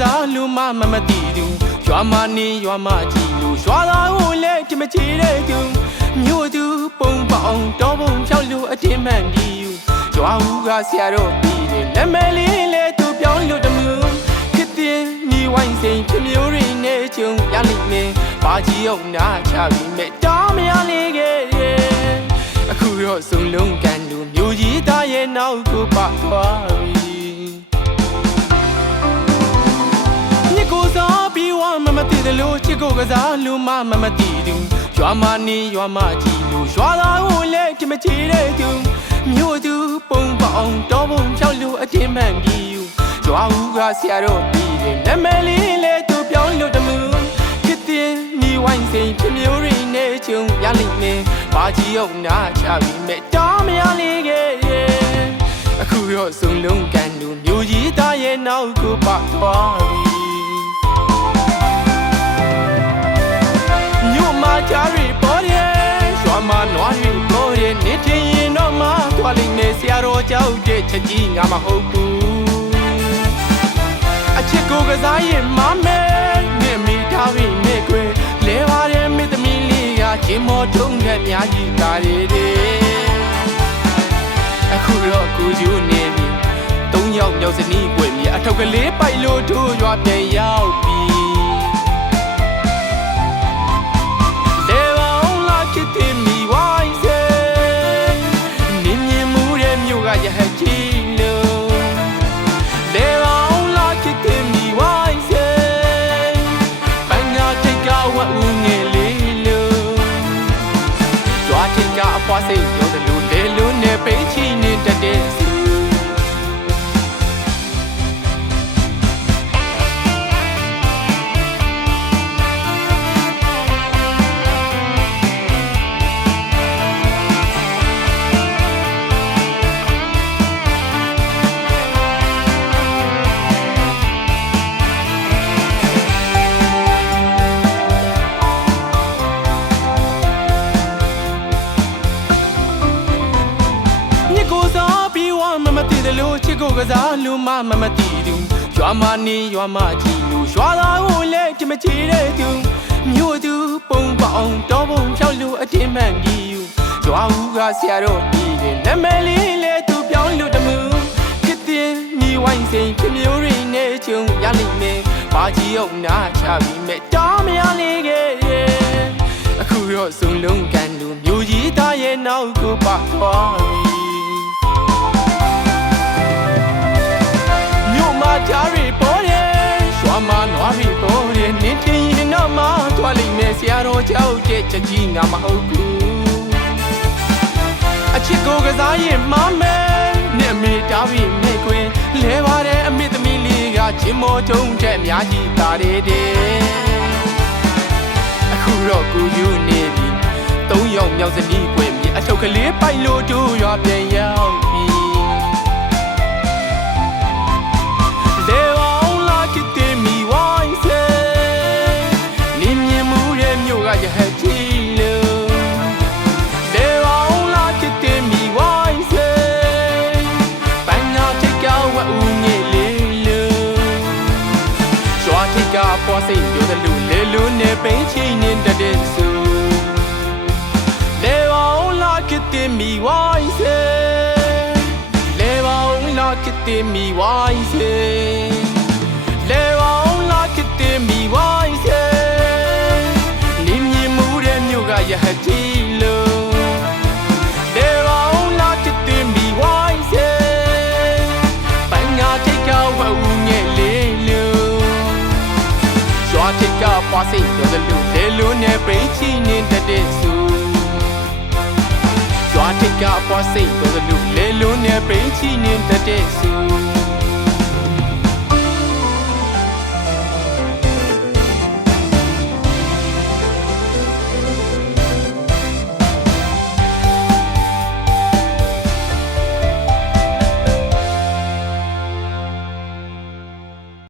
စားလူမတည်သူရွာမနေရွာမကြည့်လို့ရွာသားကိုလည်းတမချေတဲ့သူမြို့သူပုံပေါအောင်တောပုံဖြောက်လို့အတင်းမှန်ပြီးယူရွာဦးကဆရာတော်ပြီးတယ်နမလေးလေသူပြောင်းလို့တမှုခစ်တင်မိဝိုင်းစိန်ချမျိုးရင်းနဲ့ကျုံရလိမ့်မယ်ဘာကြီးအောင်နာချပြီးမဲ့တောင်းမရလေးခဲ့အခုတော့စုံလုံးကန်လူမျိုးကြီးသားရဲ့နောက်ကိုပါသွားပြီညကိုစားပြီးဝမ်းမတည်တယ်လို့ချစ်ကိုကစားလူမတည်သူရွာမနေရွာမကြည့်လို့ရွာသားကိုလည်းတမချေတဲ့သူမြို့သူပုံပေါအောင်တောပုံဖြောက်လို့အတင်းမှန်ပြီးယူရွာဦးကဆရာတော်ပြီးတယ်နမလေးလေသူပြောင်းလို့တမှုခစ်တင်မိဝိုင်းစိန်ချမျိုးရင်းနဲ့ကျုံရလိမ့်မယ်ဘာကြီးအောင်နာချပြီးမဲ့တောင်းမရလေးခဲ့အခုတော့စုံလုံးကန်လူမျိုးကြီးသားရဲ့နောက်ကိုပါသွားပြီမြို့မှာကြားရီပေါ်ရဲ့ရွာမှာနွားရီပေါ်ရဲ့နေတင်ရင်တော့မှသွားလိမ့်မယ်ဆရာတော်ကြောက်တဲ့ချက်ကြီးငါမဟုတ်ဘူးအချစ်ကိုကစားရင်မမဲနေမိထားပြီနေကွယ်လဲပါတယ်မိသမီးလေးကချင်းမောထုံးတဲ့များကြီးကားတွေအခုတော့ကိုကျူးနေပြီ၃ယောက်မြောက်စနီးပွင့်မြအထောက်ကလေးပိုက်လို့တို့ရွာပြန်ရောက်ပြီလေပေါင်းလာချစ်တင်မိဝိုင်းစေနင်းမြင်မှုတဲ့မြို့ကရဟကြီးလို့လေပေါင်းလာချစ်တင်မိဝိုင်းစေပညာတိတ်ကဝတ်ဦးငယ်လေးလို့ကြွားတင်ကအဖွားစိတ်ရောတယ်လို့လေလို့နေပိတ်ချီနေတတ်တဲ့မတည်တယ်လို့ချစ်ကိုကစားလူမတည်သူရွာမနေရွာမကြည့်လို့ရွာသားကိုလည်းတမချေတဲ့သူမြို့သူပုံပေါအောင်တောပုံဖြောက်လို့အတင်းမှန်ပြီးယူရွာဦးကဆရာတော်ပြီးတယ်နမလေးလေသူပြောင်းလို့တမှုခစ်တင်မိဝိုင်းစိန်ချမျိုးရင်းနဲ့ကျုံရလိမ့်မယ်ဘာကြီးအောင်နာချပြီးမဲ့တောင်းမရလေးခဲ့အခုတော့စုံလုံးကန်လူမျိုးကြီးသားရဲ့နောက်ကိုပါသွားပြီကြားရီပေါ်ရဲ့ရွာမနွားရီပေါ်ရဲ့နေတင်ရင်တော့မှသွားလိမ့်မယ်ဆရာတော်ကြောက်တဲ့ချက်ကြီးငါမဟုတ်ဘူးအချစ်ကိုကစားရင်မမဲနဲ့မေတားပြီးနေခွင်လဲပါတယ်အမေသမီးလေးကချင်းမောထုံးတဲ့အများကြီးတာတဲ့အခုတော့ကိုယူနေပြီ၃ယောက်မြောက်စနီးပွင့်မြေအထုပ်ကလေးပိုက်လို့တို့ရွာပြန်ရောက်ပြီရဟကြီးလို့လေပေါင်းလာချစ်တင်မိဝိုင်းစေပညာထိတ်ကဝတ်ဦးငယ်လေးလို့ကြွားထိတ်ကဖွားစိတ်ပြောတယ်လို့လေလို့နေပိန်ချင်းနေတတဲ့စုလေပေါင်းလာချစ်တင်မိဝိုင်းစေလေပေါင်းလာချစ်တင်မိဝိုင်းစေလေပေါင်းလာချစ်တင်မိဝိုင်းစေရဟကြီးလို့လေပေါင်းလာချစ်တင်မိဝိုင်းစေပညာထိတ်ကဝတ်ဦးငယ်လေးလို့ရွာထိတ်ကပွားစိတ်ရောတယ်လို့လေလို့နေပိတ်ချီနေတတ်တဲ့စုရွာထိတ်ကပွားစိတ်ရောတယ်လို့လေလို့နေပိတ်ချီနေတတ်တဲ့စု